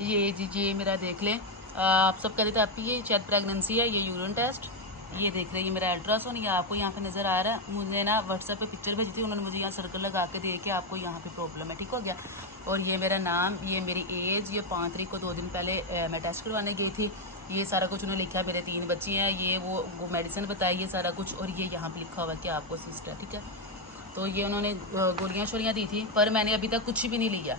ये मेरा देख लें। आप सब कह रहे थे आपकी ये शायद प्रेगनेंसी है। ये यूरिन टेस्ट ये देख रहे हैं, ये मेरा अल्ट्रासाउंड ये आपको यहाँ पे नज़र आ रहा है। मुझे ना व्हाट्सएप पे पिक्चर भेजी थी उन्होंने, मुझे यहाँ सर्कल लगा के दे के आपको यहाँ पे प्रॉब्लम है, ठीक हो गया। और ये मेरा नाम, ये मेरी एज, ये 5 तारीख को 2 दिन पहले मैं टेस्ट करवाने गई थी। ये सारा कुछ उन्होंने लिखा है, मेरे 3 बच्चे हैं, ये वो मेडिसिन बताई, ये सारा कुछ। और ये यहाँ पे लिखा हुआ है कि आपको सिस्ट है, ठीक है। तो ये उन्होंने गोलियाँ शोलियाँ दी थी, पर मैंने अभी तक कुछ भी नहीं लिया।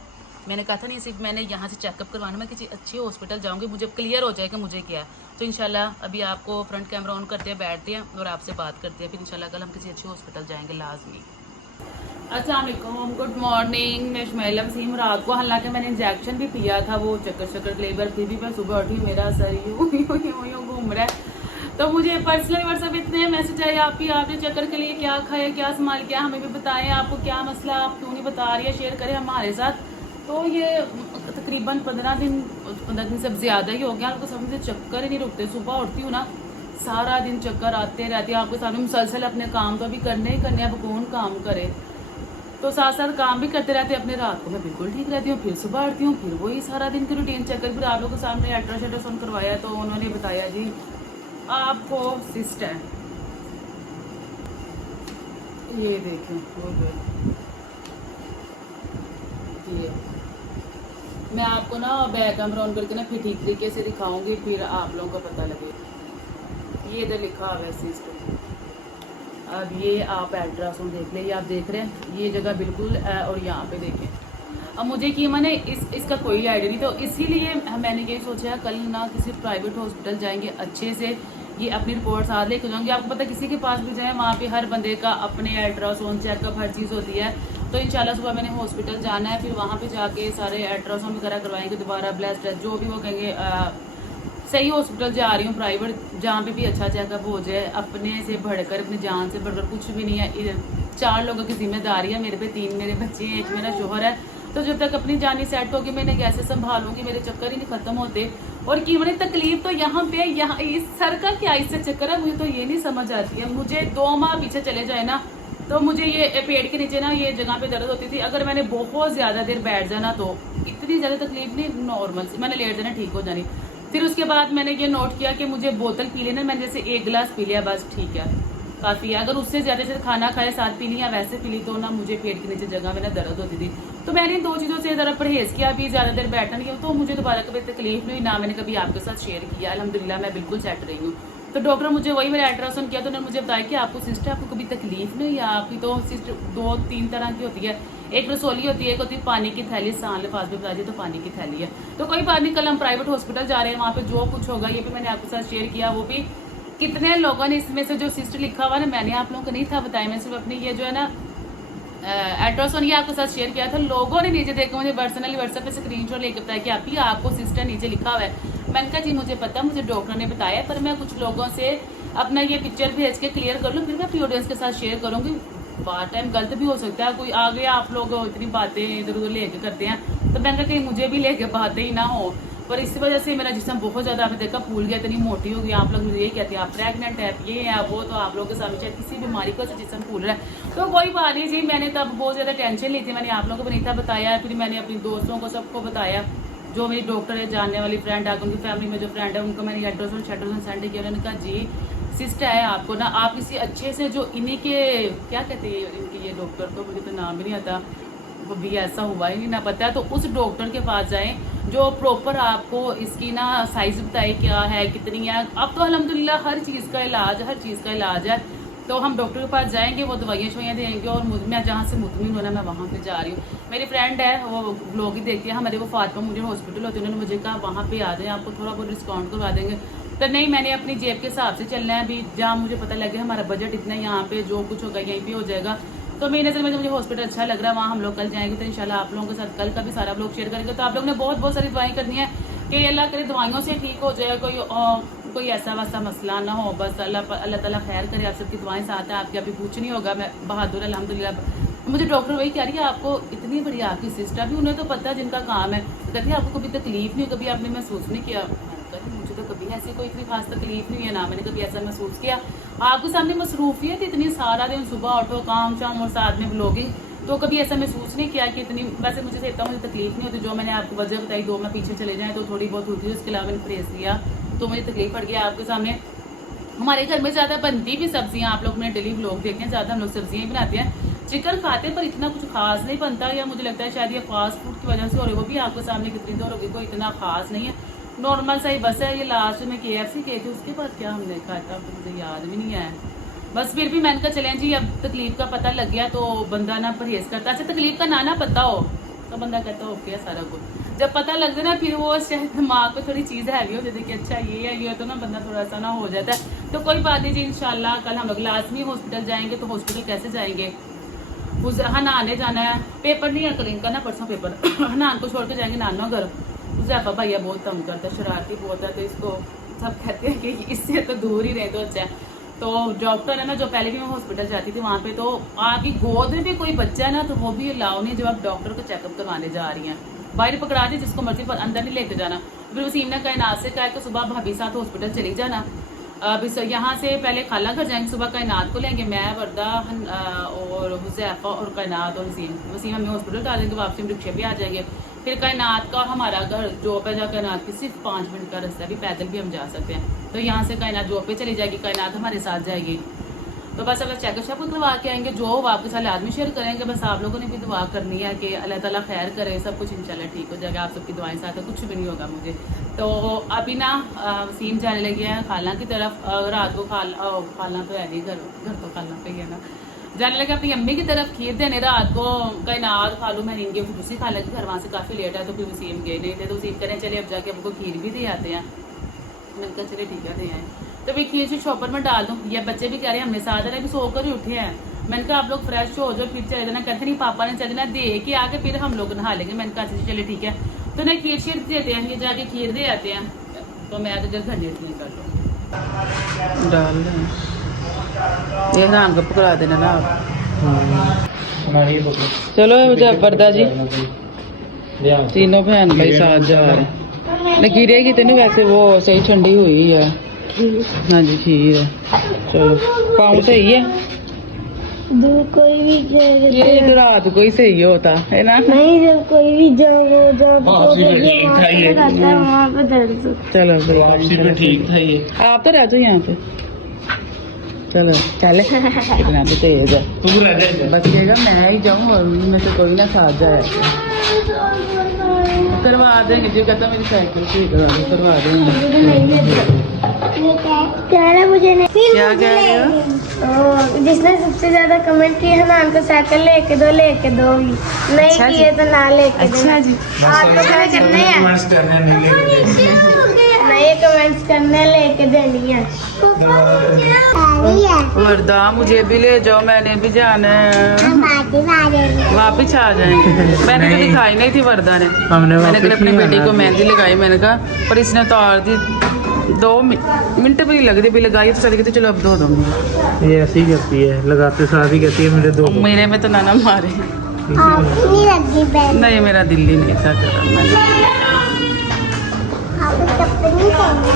मैंने कहा था नहीं, सिर्फ मैंने यहाँ से चेकअप करवाना, मैं किसी अच्छे हॉस्पिटल जाऊँगी, मुझे क्लियर हो जाएगा मुझे क्या है। तो इंशाल्लाह अभी आपको फ्रंट कैमरा ऑन करते हैं, बैठते हैं और आपसे बात करते हैं, फिर इंशाल्लाह कल हम किसी अच्छे हॉस्पिटल जाएंगे लाजमी। अस्सलाम वालेकुम, गुड मॉर्निंग। मैं शुमैला वसीम। रात को हालांकि मैंने इंजेक्शन भी पिया था, वो चक्कर लेबर, फिर भी मैं सुबह उठी मेरा सर यूं घूम रहा है। तो मुझे पर्सनली व्हाट्सएप इतने मैसेज आए आपने चक्कर के लिए क्या खाया, क्या संभाल किया, हमें भी बताएं, आपको क्या मसला, आप क्यों नहीं बता रही है, शेयर करें हमारे साथ। तो ये तकरीबन 15 दिन से ज़्यादा ही हो गया, आपको समझ से चक्कर ही नहीं रुकते। सुबह उठती हूँ ना, सारा दिन चक्कर आते रहते हैं। आपके सामने मुसलसल अपने काम तो अभी करने ही करने, अब कौन काम करे। तो साथ साथ काम भी करते रहते हैं अपने। रात को मैं बिल्कुल ठीक रहती हूँ, फिर सुबह उठती हूँ, फिर वही सारा दिन की रूटीन चक्कर। फिर आप लोगों के सामने अल्ट्रासाउंड करवाया तो उन्होंने बताया जी आपको सिस्ट है। ये देखें, ये मैं आपको ना बैक कैमरा ऑन करके ना फिर ठीक तरीके से दिखाऊंगी, फिर आप लोगों को पता लगेगा। ये इधर लिखा हुआ है सिस्ट। अब ये आप अल्ट्रासाउंड देख लें, ये आप देख रहे हैं ये जगह बिल्कुल, और यहाँ पे देखें। अब मुझे कि मैंने इसका कोई आइडिया नहीं, तो इसीलिए मैंने ये सोचा कल ना किसी प्राइवेट हॉस्पिटल जाएंगे, अच्छे से ये अपनी रिपोर्ट साथ लेके जाऊँगी। आपको पता किसी के पास भी जाए वहाँ पे हर बंदे का अपने अल्ट्रासाउंड चेकअप हर चीज़ होती है। तो इंशाल्लाह सुबह मैंने हॉस्पिटल जाना है, फिर वहाँ पे जाके सारे अल्ट्रासाउंड वगैरह करवाएंगे, दोबारा ब्लड टेस्ट जो भी वो कहेंगे। सही हॉस्पिटल जा रही हूँ प्राइवेट, जहाँ पे भी अच्छा चेकअप हो जाए। अपने से बढ़कर, अपनी जान से बढ़कर कुछ भी नहीं है। 4 लोगों की जिम्मेदारी है मेरे पे, 3 मेरे बच्चे हैं, 1 मेरा शोहर है। तो जब तक अपनी जानी सेट होगी मैं इन्हें कैसे संभालूंगी, मेरे चक्कर ही नहीं खत्म होते। और की मैंने तकलीफ तो यहाँ पे, यहाँ इस सर का क्या इससे चक्कर है, मुझे तो ये नहीं समझ आती है। मुझे 2 माह पीछे चले जाए ना, तो मुझे ये पेट के नीचे ना ये जगह पे दर्द होती थी। अगर मैंने बहुत ज्यादा देर बैठ जाना तो इतनी ज्यादा तकलीफ नहीं, नॉर्मल से मैंने लेट जाना ठीक हो जानी। फिर उसके बाद मैंने ये नोट किया कि मुझे बोतल पी लेना, मैंने जैसे 1 गिलास पी लिया बस ठीक है, काफी है। अगर उससे ज्यादा से खाना खाया साथ पी लिया, वैसे पी ली तो ना मुझे पेट के नीचे जगह में ना दर्द होती थी। तो मैंने इन 2 चीजों से जरा परहेज किया, अभी ज्यादा देर बैठना नहीं, तो मुझे दोबारा कभी तकलीफ नहीं हुई, ना मैंने कभी आपके साथ शेयर किया। अल्हम्दुलिल्लाह मैं बिल्कुल सेट रही हूँ। तो डॉक्टर मुझे वही मेरा अल्ट्रासाउंड किया तो उन्होंने मुझे बताया कि आपको सिस्ट है, आपको कभी तकलीफ नहीं है। आपकी तो सिस्ट 2-3 तरह की होती है, एक रसोली होती है, एक होती है पानी की थैली, सान लिफाज भी बता दी तो पानी की थैली है। तो कोई बात नहीं, कल हम प्राइवेट हॉस्पिटल जा रहे हैं, वहाँ पे जो कुछ होगा ये भी मैंने आपके साथ शेयर किया। वो भी कितने लोगों ने इसमें से जो सिस्ट लिखा हुआ ना, मैंने आप लोगों को नहीं था बताया, मैं सिर्फ अपनी ये जो है ना अल्ट्रासाउंड ये आपके साथ शेयर किया था। लोगों ने नीचे देखकर मुझे पर्सनली व्हाट्सएप पे स्क्रीनशॉट लेकर बताया कि आप ही आपको सिस्ट है, नीचे लिखा हुआ है। मैंने कहा जी मुझे पता, मुझे डॉक्टर ने बताया, पर मैं कुछ लोगों से अपना ये पिक्चर भेज के क्लियर कर लूँ, फिर मैं अपनी ऑडियंस के साथ शेयर करूंगी। बार टाइम गलत भी हो सकता है, कोई आ गया, आप लोग इतनी बातें इधर उधर लेके करते हैं, तो मैंने कहा कहीं मुझे भी लेके बातें ही ना हो। पर इसी वजह से मेरा जिस्म बहुत ज्यादा, आपने देखा, फूल गया, इतनी मोटी हो गई। आप लोग मुझे ये कहते हैं आप प्रेग्नेंट है, ये है वो, तो आप लोगों के सामने शायद किसी बीमारी को जिस्म फूल रहा है। तो कोई बात नहीं जी, मैंने तब बहुत ज्यादा टेंशन ली थी, मैंने आप लोगों को नहीं था बताया, फिर मैंने अपनी दोस्तों को सबको बताया, जो मेरी डॉक्टर है जानने वाली फ्रेंड है, उनकी फैमिली में जो फ्रेंड है उनको मैंने अल्ट्रासाउंड सेंड किया। उन्होंने कहा जी सिस्ट है आपको ना, आप किसी अच्छे से जो इन्हीं के क्या कहते हैं इनकी, ये डॉक्टर तो मुझे तो नाम भी नहीं आता, वो भी ऐसा हुआ ही नहीं ना पता है, तो उस डॉक्टर के पास जाएं जो प्रॉपर आपको इसकी ना साइज बताए क्या है, कितनी है। अब तो अल्हम्दुलिल्लाह हर चीज़ का इलाज है। तो हम डॉक्टर के पास जाएंगे, वो दवाइयाँ शवाइयाँ देंगे, और मैं जहाँ से मुतमिन होना मैं वहाँ पे जा रही हूँ। मेरी फ्रेंड है, वो लोग ही देखती है हमारे, वो फातिमा मुझे हॉस्पिटल होती है, उन्होंने मुझे कहा वहाँ पे आ जाए, आपको थोड़ा बहुत डिस्काउंट करवा देंगे। तो नहीं, मैंने अपनी जेब के हिसाब से चलना है। अभी जहाँ मुझे पता लगे हमारा बजट इतना, यहाँ पे जो कुछ होगा यहीं पे हो जाएगा। तो मेरी नज़र में जो मुझे हॉस्पिटल अच्छा लग रहा है वहाँ हम लोग कल जाएंगे। तो इंशाल्लाह आप लोगों के साथ कल का भी सारा लोग शेयर करेंगे। तो आप लोग ने बहुत सारी दवाएं करनी है कि अल्लाह करे दवाइयों से ठीक हो जाए, कोई ऐसा वैसा मसला ना हो, बस अल्लाह ताला खैर करे। आप सबकी दुआएं साथ है, आपके अभी कुछ नहीं होगा। मैं बहादुर अल्हम्दुलिल्लाह। मुझे डॉक्टर वही कह रही है आपको इतनी बड़ी आपकी सिस्ट, अभी उन्हें तो पता है जिनका काम है, कहती है आपको कभी तकलीफ नहीं, कभी आपने महसूस नहीं किया। मुझे तो कभी ऐसी कोई इतनी खास तकलीफ नहीं है, ना मैंने कभी ऐसा महसूस किया। आपके सामने मसरूफियत इतनी, सारा दिन सुबह उठो काम शाम और साथ में ब्लॉगिंग, तो कभी ऐसा महसूस नहीं किया कि इतनी, वैसे मुझे से इतना मुझे तकलीफ नहीं होती। जो मैंने आपको वजह बताई, 2 मैं पीछे चले जाएँ तो थोड़ी बहुत होती है, उसके अलावा मैंने परहेज लिया तो मुझे तकलीफ पड़ गई आपके सामने। हमारे घर में ज़्यादा बनती भी सब्जियां, आप लोग मेरे डेली व्लॉग देखते हैं, ज़्यादा हम लोग सब्जियां ही बनाते हैं, चिकन खाते हैं पर इतना कुछ खास नहीं बनता, या मुझे लगता है शायद ये फास्ट फूड की वजह से हो रही है। वो भी आपके सामने कितनी देर होगी, कोई इतना खास नहीं है, नॉर्मल सा ही बस है। ये लास्ट में KFC गए थे, उसके बाद क्या हमने खाया था मुझे याद भी नहीं आया। बस फिर भी मैंने कहा चलें जी, अब तकलीफ का पता लग गया तो बंदा ना परहेज करता। अच्छा, तकलीफ का ना पता हो तो बंदा कहता हो गया सारा कुछ, जब पता लग जाए ना फिर वो शायद दिमाग पे थोड़ी चीज़ हैवी हो जाती है कि अच्छा ये है ये, तो ना बंदा थोड़ा सा ना हो जाता है। तो कोई बात नहीं जी, इंशाल्लाह कल हम लोग लाजमी हॉस्पिटल जाएंगे। तो हॉस्पिटल कैसे जाएंगे, उस हनाने जाना है, पेपर नहीं है कल का ना, परसों पेपर हनान को छोड़ के जाएंगे नाना घर। ज़ैफा भैया बहुत तंग करता है, शरारती बहुत है, तो इसको सब कहते हैं कि इससे तो दूर ही रहे तो अच्छा है। तो डॉक्टर है ना, जो पहले भी मैं हॉस्पिटल जाती थी वहाँ पे, तो आपकी गोद में भी कोई बच्चा है ना तो वो भी अलाउ नहीं, जब आप डॉक्टर को चेकअप करवाने जा रही हैं। बाहर पकड़ा दी जिसको मर्जी, पर अंदर नहीं लेके जाना। फिर वसीम ने कायनात से कहा कि सुबह भाभी साथ हॉस्पिटल चली जाना। अभी यहाँ से पहले खाला घर जाएंगे, सुबह कायनात को लेंगे, मैं वर्दा और हुज़ैफा और कायनात और वसीम हमें हॉस्पिटल डाल देंगे, वापसी हम रिक्शे पे आ जाएंगे। फिर कायनात का और हमारा घर जॉब पे जा, कायनात की सिर्फ 5 मिनट का रास्ता है, भी पैदल भी हम जा सकते हैं। तो यहाँ से कायनात जॉब पे चली जाएगी, कायनात हमारे साथ जाएगी। तो बस अब चेकअप करवा के आएंगे, जो आपके साथ आदमी शेयर करेंगे। बस आप लोगों ने भी दुआ करनी है कि अल्लाह ताला खैर करे, सब कुछ इंशाल्लाह ठीक हो जाएगा। आप सबकी दुआएं साथ है, कुछ भी नहीं होगा मुझे। तो अभी ना वसीम जाने लगे हैं खाला की तरफ, रात को खाला तो है नहीं, घर तो खाला पे ही है ना, जाने लगे अपनी अम्मी की तरफ खीर देने रात को। कायनात खालू मैं नहीं गई, उसी खाला के घर, वहाँ से काफ़ी लेट है, तो फिर वसीम गए नहीं थे, तो वसीम करें चले अब जाके हमको खीर भी दे आते हैं। मैंने कहा चले ठीक है दे आए, तो फिर खीर से शॉपर में डाल दूँ। ये बच्चे भी कह रहे हैं हमने साथ है, अभी सोकर ही उठे हैं। मैंने कहा आप लोग फ्रेश हो जाओ फिर चले जाना, कहते नहीं पापा ने चले जाना, दे के आके फिर हम लोग नहा लेंगे। मैंने कहा चले ठीक है, तो ना खीर शीर देते हैं, ये जाके खीर दे आते हैं। तो मैं तो जब घंटे नहीं कर लूँ डाल दें, ये नान को पकड़ा देना ना आप। चलो जबरदा जी, तीनों बहन भाई साथ जा रहे हैं। लकीरें की तेन वैसे वो सही ठंडी हुई है। हाँ जी खीर है, चलो पाँव सही है, कोई भी ये रात को ही सही होता है ना, नहीं जब कोई भी वहाँ पे दर्द। चलो ठीक था ये, आप तो रह जाओ यहाँ पे। चलो चले इतना तो तेज है, बचेगा मैं ही जाऊँ और में से कोई ना साथ जाए। करवा देंगे जी, कहता मेरी साइकिल ठीक करवा देंगे। मुझे नहीं क्या कह रहे हो? जिसने सबसे ज्यादा कमेंट किया है नान को साइकिल लेके दो नहीं अच्छा किए तो ना लेके अच्छा जी, आपको करने हैं नए कमेंट्स करने लेके देनी है। वर्दा मुझे भी ले जाओ, मैंने भी जाना है, वापिस आ जाएंगे। मैंने तो दिखाई नहीं थी वर्दा ने, मैंने कल अपनी बेटी को मेहंदी लगाई, मैंने कहा पर इसने उतार दी, 2 मिनट भी लग रही, भी लगाई तो चली गई, चलो अब 2 दूंगी। ये ऐसी करती है, लगाते साथ ही कहती है मेरे 2। मेरे में तो नाना मारे नहीं, मेरा दिल ही नहीं था करा,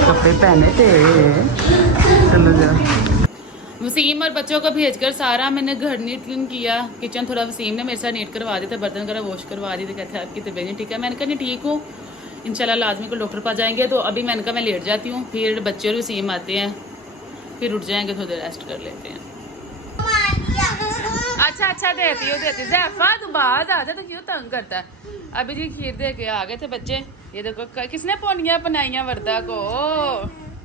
कपड़े पहने थे। चलो जाओ। वसीम और बच्चों को भेजकर सारा मैंने घर नीट क्लीन किया, किचन थोड़ा वसीम ने मेरे साथ नीट करवा दिया था, बर्तन वगैरह वॉश करवा दी, तो कहते हैं आपकी तबीयत नहीं ठीक है। मैंने कहा नहीं ठीक हूँ, इंशाल्लाह लाजमी को डॉक्टर पास जाएंगे। तो अभी मैंने कहा मैं लेट जाती हूँ, फिर बच्चे और वसीम आते हैं, फिर उठ जाएंगे, थोड़ी देर रेस्ट कर लेते हैं। अच्छा देती ज़ैफा तू बाहर आ जा, तो क्यों तंग करता है। अभी जी खीर दे के आ गए थे बच्चे, ये देखो किसने पौनियाँ बनाइया वर्दा को,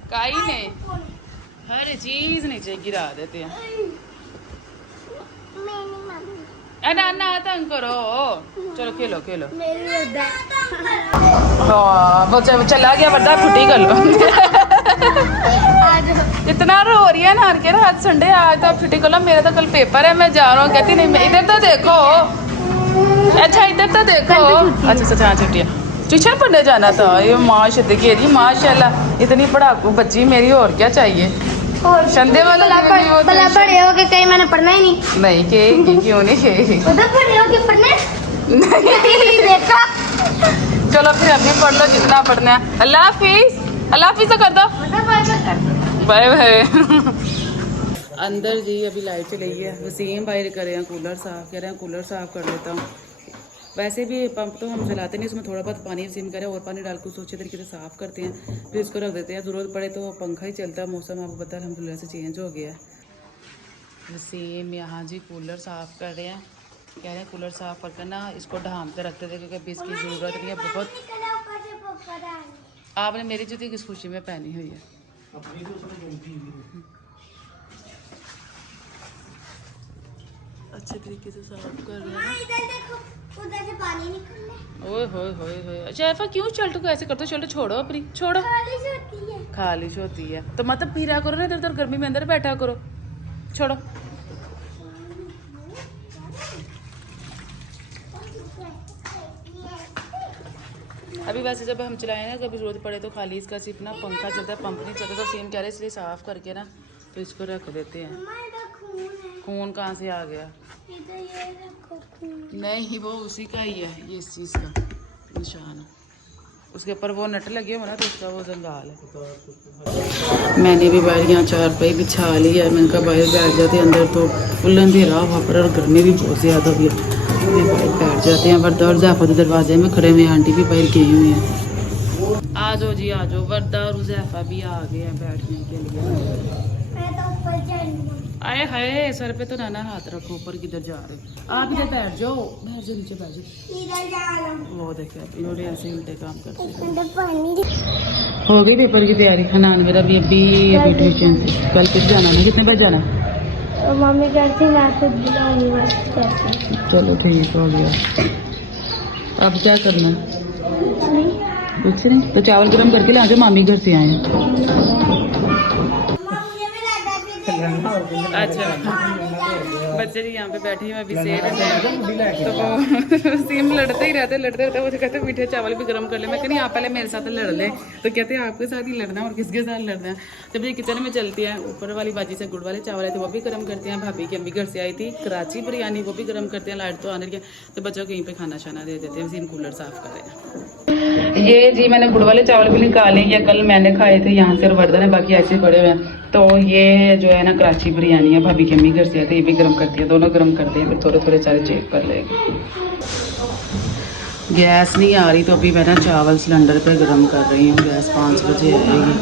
काई ने, हर चीज नीचे गिरा देते हैं। ना तंग करो, चलो खेलो। वो चला गया वर्दा, छुट्टी कर लो। इतना रो रही है ना के, आज संडे आज तो आप छुट्टी कर लो, मेरा तो कल पेपर है, मैं जा रहा हूँ। कहती नहीं इधर तो देखो, अच्छा इधर तो देखो। अच्छा छुट्टियाँ ट्यूशन पढ़ने जाना था। ये माशाल्लाह इतनी पढ़ाकू बच्ची मेरी, और क्या चाहिए। संडे वाला बड़े हो के कहीं मैंने पढ़ना ही नहीं के क्यों नहीं के बड़े हो के पढ़ने नहीं देखा। चलो फिर अभी पढ़ लो जितना पढ़ना है। अल्लाह हाफिज तो कर दो, बाय बाय। अंदर जी अभी लाइट चली है। वसीम भाई कर रहे हैं कूलर साफ, कह रहे हैं कूलर साफ कर लेता हूँ। वैसे भी पंप तो हम चलाते नहीं, उसमें थोड़ा बहुत पानी वसीम करें और पानी डाल के उसको अच्छे तरीके से साफ करते हैं, फिर उसको रख देते हैं। ज़रूरत पड़े तो पंखा ही चलता है। मौसम आपको पता है अल्हम्दुलिल्लाह से चेंज हो गया है। वसीम यहाँ जी कूलर साफ कर रहे हैं, कह रहे हैं कूलर साफ करके ना इसको ढांप के रखते थे क्योंकि अभी इसकी ज़रूरत नहीं है बहुत। आपने मेरी जूती किस खुशी में पहनी हुई है? अच्छे तरीके से साफ कर रहे हैं। इधर देखो, उधर से पानी निकल रहा है। ओए होए होए होए, शैफा क्यों चल्टू को ऐसे करते हो? चल्टू छोड़ो अपनी, छोड़ो। खारिश होती है। खालिश होती है तो मतलब फिरा करो ना इधर उधर, गर्मी में अंदर बैठा करो। छोड़ो। अभी वैसे जब हम चलाए ना, कभी जरूरत पड़े तो खाली इसका सिर्फ ना पंखा चलता है, पंप नहीं चलता। तो सेम कह रहे इसलिए साफ करके ना तो इसको रख देते हैं। मम्मा इधर खून है। खून कहाँ से आ गया? इधर ये रखो खून। नहीं वो उसी का ही है, ये इस चीज़ का निशान है। उसके ऊपर वो नट लगे हुए ना तो उसका वो जंगाल है। मैंने भी बाहर यहाँ चारपाई बिछा ली है। मैंने कहा बाहर बैठ जाते हैं, अंदर तो फुल अंधेरा वहाँ पर और गर्मी भी बहुत ज़्यादा हुई है। बाहर बैठ जाते हैं। वर्दा और ज़ैफ़ा तो दरवाजे में खड़े हुए हैं, आंटी भी बाहर गई हुई हैं। आ जाओ जी आ जाओ, वर्दा और ज़ैफ़ा भी आ गए हैं बैठने के लिए। मैं तो ऊपर जाऊंगा। आए हाय, सर पे तो ना हाथ रखो, ऊपर किधर जा रहे हो? आप इधर बैठ जाओ, नीचे बैठ जाओ। इधर जा रहा हूँ। वो देखे इन्होंने ऐसे उल्टे काम करते हैं। अंदर पानी। हो गई पेपर की तैयारी? हनान मेरा भी अभी ट्यूशन से। कल फिर जाना है, कितने बजे जाना है? मम्मी कहती मैं खुद बुलाऊंगी बस कहती। चलो ठीक हो गया। अब क्या करना है? कुछ नहीं तो चावल गर्म करके ला जाओ, मामी घर से आए हैं। अच्छा बच्चे जी यहाँ पे बैठे हैं, अभी से रहे हैं तो वो सेम लड़ते ही रहते मुझे कहते मीठे चावल भी गर्म कर ले। मैं कहती आप पहले मेरे साथ लड़ ले, तो कहते हैं आपके साथ ही लड़ना है और किसके साथ लड़ना है। जब ये किचन में चलती है, ऊपर वाली बाजी से गुड़ वाले चावल है तो वो भी गर्म करते हैं। भाभी की अम्मी घर से आई थी कराची बिरयानी, वो भी गर्म करते हैं। लाइट तो आने लगी तो बच्चों को यहीं पे खाना शाना दे देते हैं। वसीम कूलर साफ कर रहे हैं। ये जी मैंने गुड़ वाले चावल भी निकाले, ये कल मैंने खाए थे यहाँ से और वर्दा ने, बाकी ऐसे पड़े हुए हैं। तो ये जो है ना कराची बिरयानी है, भाभी की अम्मी घर से आए थे, ये भी गर्म करती है। दोनों गर्म करते हैं, फिर थोड़े थोड़े सारे चेक कर लेंगे। गैस नहीं आ रही तो अभी मैं ना चावल सिलेंडर पे गर्म कर रही हूँ। गैस 5 बजे आएगी।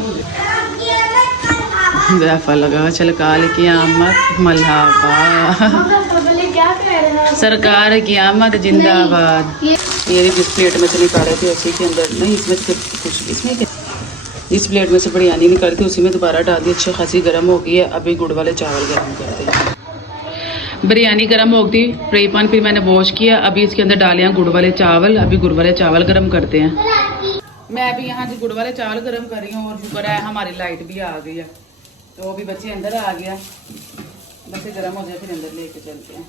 ज़ैफ़ा लगा छलका लेके आमद मल्हाबा, क्या कह रहे हैं? सरकार की आमद जिंदाबाद। ये जिस प्लेट में से निकाले थे उसी के अंदर नहीं, इसमें कुछ इसमें क्या, इस प्लेट में से बिरयानी निकाली थी उसी में दोबारा डाल दी। अच्छी खासी गर्म हो गई है। अभी गुड़ वाले चावल गर्म करते हैं। बिरयानी गर्म हो गई, फ्राई पैन फिर मैंने वॉश किया। अभी इसके अंदर डाले हैं गुड़ वाले चावल। अभी गुड़ वाले चावल गर्म करते हैं। मैं अभी यहाँ जी गुड़ वाले चावल गर्म कर रही हूँ और शुक्र है हमारी लाइट भी आ गई है। तो अभी बच्चे अंदर आ गया, बच्चे गर्म हो जाए फिर अंदर लेके चलते हैं।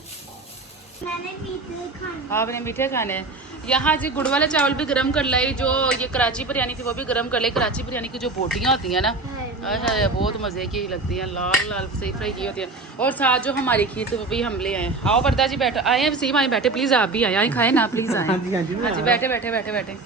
मैंने मीठे खाने। आपने मीठे खाने हैं। यहाँ जी गुड़ वाले चावल भी गर्म कर लाई। जो ये कराची बिरयानी थी वो भी गर्म कर लाई। कराची बिरयानी की जो बोटियाँ होती हैं ना, बहुत मज़े की लगती हैं, लाल लाल सही फ्राई की होती है। और साथ जो हमारी खीर थी वो भी हम ले आए। आओ वर्दा जी बैठो, आए हैं वसीम आए बैठे, प्लीज़ आप भी आए खाए ना प्लीज़ आए। हाँ जी बैठे बैठे बैठे बैठे।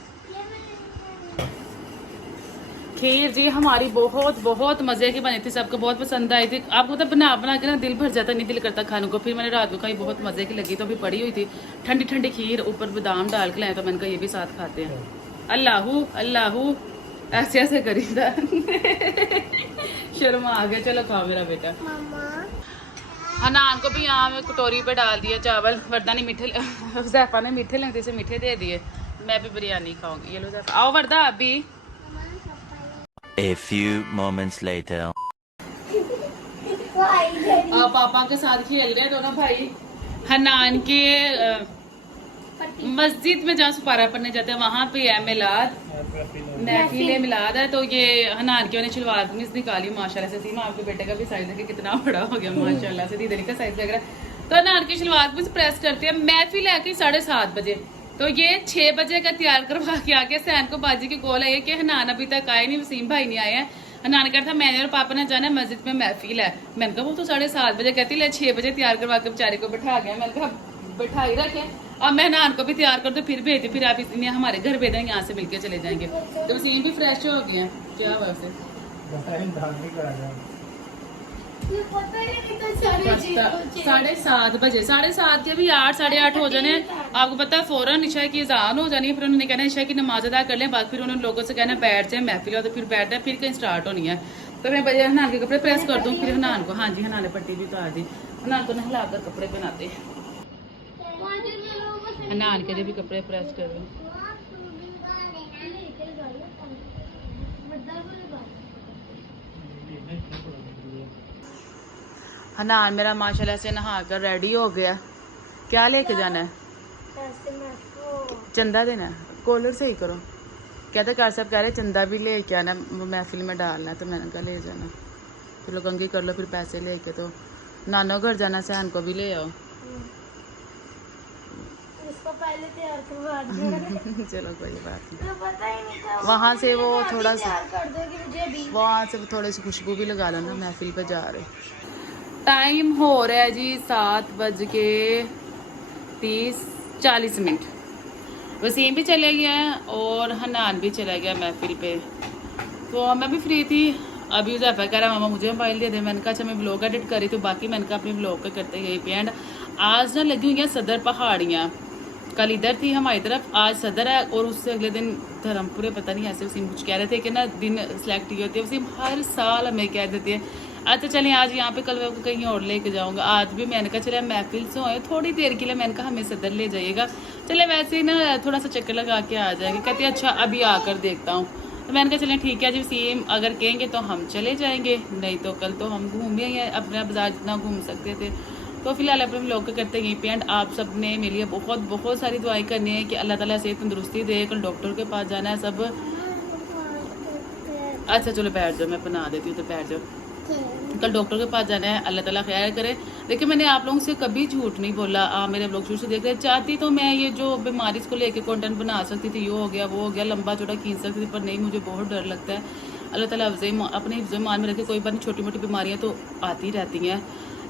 खीर जी हमारी बहुत बहुत मज़े की बनी थी, सबको बहुत पसंद आई थी। आपको तो बना बना के ना दिल भर जाता, नहीं दिल करता खाने को। फिर मैंने रात को खाई, बहुत मज़े की लगी। तो अभी पड़ी हुई थी ठंडी ठंडी खीर, ऊपर बादाम डाल के लाए तो मैंने कहा ये भी साथ खाते हैं। अल्लाहू अल्लाहू ऐसे ऐसे करी था। शर्म आ गया। चलो खाओ मेरा बेटा। हनान को भी यहाँ में कटोरी पे डाल दिया चावल। वर्दा ने मीठे, ज़ैफ़ा ने मीठे लगते से मीठे दे दिए। मैं भी बिरयानी खाऊंगी। ये लो ज़ैफ़ा, आओ वर्दा अभी। A few moments later. पापा के साथ खेल रहे हैं दोनों भाई। हनान के मस्जिद में जहाँ सुपारा पढ़ने जाते हैं वहाँ पे है मिलाद, महफिल मिलाद है। तो ये हनान की उन्हें शलवार कमीज निकाली माशाल्लाह से। सीमा आपके बेटे का भी साइज है कितना बड़ा हो गया माशाल्लाह से, दीदी का साइज लग रहा है। तो हनान की शलवार कमीज प्रेस करते हैं। महफिल है कि 7:30 बजे, तो ये 6 बजे का तैयार करवा के आके सैन को बाजी की कॉल आई है कि हनान अभी तक आए नहीं, वसीम भाई नहीं आए हैं। हनान कहता मैंने और पापा ने जाना है मस्जिद में महफिल है। मैंने कहा वो तो 7:30 बजे कहती ले 6 बजे तैयार करवा के बेचारे को बैठा गया। मैंने कहा बैठा ही रखे, अब मैं हनान को भी तैयार कर दो फिर भेज फिर आप इसलिए हमारे घर भेज देंगे, यहाँ से मिलके चले जाएंगे। तो वसीम भी फ्रेश हो गए हैं। क्या वैसे 7:30 बजे 7:30 के भी 8 8:30 हो जाने। आपको पता है फौरन ईशा की अजान हो जानी है, फिर उन्होंने कहना ईशा की नमाज अदा कर लें, बाद फिर उन्होंने लोगों से कहना बैठ जाए महफिल हो, तो फिर बैठना है, फिर कहीं स्टार्ट होनी है। तो मैं बजे हनान के कपड़े प्रेस कर दूँ, फिर हनान को, हाँ जी हनान ने पट्टी भी उतार दी, हनान को नहला कर कपड़े पहनाते हैं, हनान के लिए भी कपड़े प्रेस कर दूँ। हनान मेरा माशाल्लाह से नहा कर रेडी हो गया। क्या लेके जाना है? चंदा देना है, कॉलर सही करो। कहते कार साहब कह रहे चंदा भी लेके आना, महफिल में डालना है, तो मैंने कहा ले जाना। तो लोग कंगी कर लो, फिर पैसे लेके तो नानो घर जाना, सहन को भी ले आओ। इसको पहले तैयार करवा दो। चलो कोई बात नहीं। तो पता ही नहीं था वहाँ से वो थोड़ा सा कर दोगे मुझे भी। वहाँ से थोड़ी सी खुशबू भी लगा लो ना, महफिल पे जा रहे। टाइम हो रहा है जी 7:30 वसीम भी चले गया है और हनान भी चला गया महफिल पे। तो मैं भी फ्री थी। अभी उज़ैफ़ा कह रहा मामा मुझे मोबाइल दे दे। मैंने कहा अच्छा मैं ब्लॉग एडिट करी, तो बाकी मैंने कहा अपने ब्लॉग का करते यहीं पे एंड। आज ना लगी हुई हैं सदर पहाड़ियाँ। कल इधर थी हमारी तरफ, आज सदर है, और उससे अगले दिन धर्मपुरे, पता नहीं ऐसे वसीम कुछ कह रहे थे कि ना दिन सिलेक्ट ही होती है। वसीम हर साल हमें कह देती है अच्छा चलें आज यहाँ पे, कल मैं आपको कहीं और लेके जाऊँगा। आज भी मैंने कहा चले महफिल से होए थोड़ी देर के लिए, मैंने कहा हमें सदर ले जाइएगा। चले वैसे ही ना थोड़ा सा चक्कर लगा के आ जाएंगे। कहती है अच्छा अभी आकर देखता हूँ। तो मैंने कहा चलें ठीक है जी वसीम अगर कहेंगे तो हम चले जाएंगे, नहीं तो कल तो हम घूमे ही अपना बाजार जितना घूम सकते थे। तो फिलहाल अपने लोग का करते हैं यहीं पे एंड। आप सब ने मेरे लिए बहुत बहुत सारी दुआएं करनी है कि अल्लाह ताला से तंदुरुस्ती दे। कल डॉक्टर के पास जाना है सब। अच्छा चलो बैठ जाओ, मैं बना देती हूँ, तो बैठ जाओ। कल डॉक्टर के पास जाना है, अल्लाह ताला खैर करे। देखिए मैंने आप लोगों से कभी झूठ नहीं बोला, मेरे ब्लॉग शुरू से देख रहे। चाहती तो मैं ये जो बीमारी इसको लेके कंटेंट बना सकती थी, ये हो गया वो हो गया, लंबा चौड़ा खींच सकती थी, पर नहीं, मुझे बहुत डर लगता है। अल्लाह ताला अपने हिफ्ज़ मान में रखे। कोई बात नहीं, छोटी मोटी बीमारियाँ तो आती रहती हैं,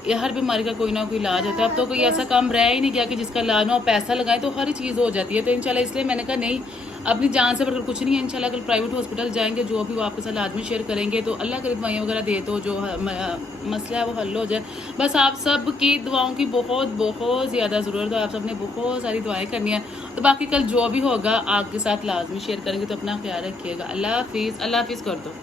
ये हर बीमारी का कोई ना कोई इलाज होता है। अब तो कोई ऐसा काम रह ही नहीं गया कि जिसका इलाज ना हो, पैसा लगाए तो हर चीज़ हो जाती है। तो इंशाल्लाह इसलिए मैंने कहा नहीं, अपनी जान से बढ़कर कुछ नहीं है। इंशाल्लाह कल प्राइवेट हॉस्पिटल जाएंगे, जो भी वो आपके साथ लाजमी शेयर करेंगे, तो अल्लाह करे दवाइयाँ वगैरह दे तो जो मसला है वो हल हो जाए। बस आप सब की दुआओं की बहुत बहुत ज़्यादा ज़रूरत है। आप सब ने बहुत सारी दुआएं करनी है। तो बाकी कल जो भी होगा आपके साथ लाजमी शेयर करेंगे, तो अपना ख्याल रखिएगा। अल्लाह हाफिज़, अल्लाह हाफिज़ कर दो।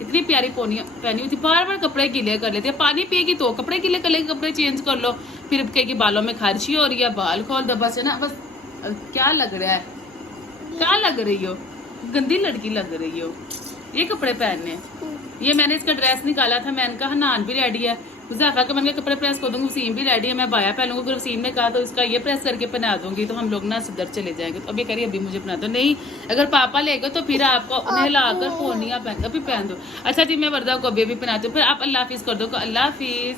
इतनी प्यारी पहनी हुई थी, बार बार कपड़े गीले कर लेती है। पानी पिएगी तो कपड़े गीले कर लेगी, कपड़े चेंज कर लो, फिर कहेगी बालों में खारिशी हो रही है, बाल खोल दो। बस है ना, बस क्या लग रहा है, क्या लग रही हो, गंदी लड़की लग रही हो। ये कपड़े पहनने, ये मैंने इसका ड्रेस निकाला था, मैंने कहा हनान भी रेडी है, उज़ैफ़ा के मैंने कपड़े प्रेस कर दूंगी, वसीम भी रेडी है, मैं बाया पहन लूंगी। वसीम ने कहा तो इसका ये प्रेस करके पहना दूंगी, तो हम लोग ना सदर चले जाएंगे। तो अभी करिए अभी मुझे पहना दो, नहीं अगर पापा लेगा तो फिर आपको उन्हें लाकर फोनिया पहन, अभी पहन दो। अच्छा जी मैं वर्दा को अभी पहनाती हूँ, फिर आप अल्लाह हाफिज़ कर दो। अल्लाह हाफिज़।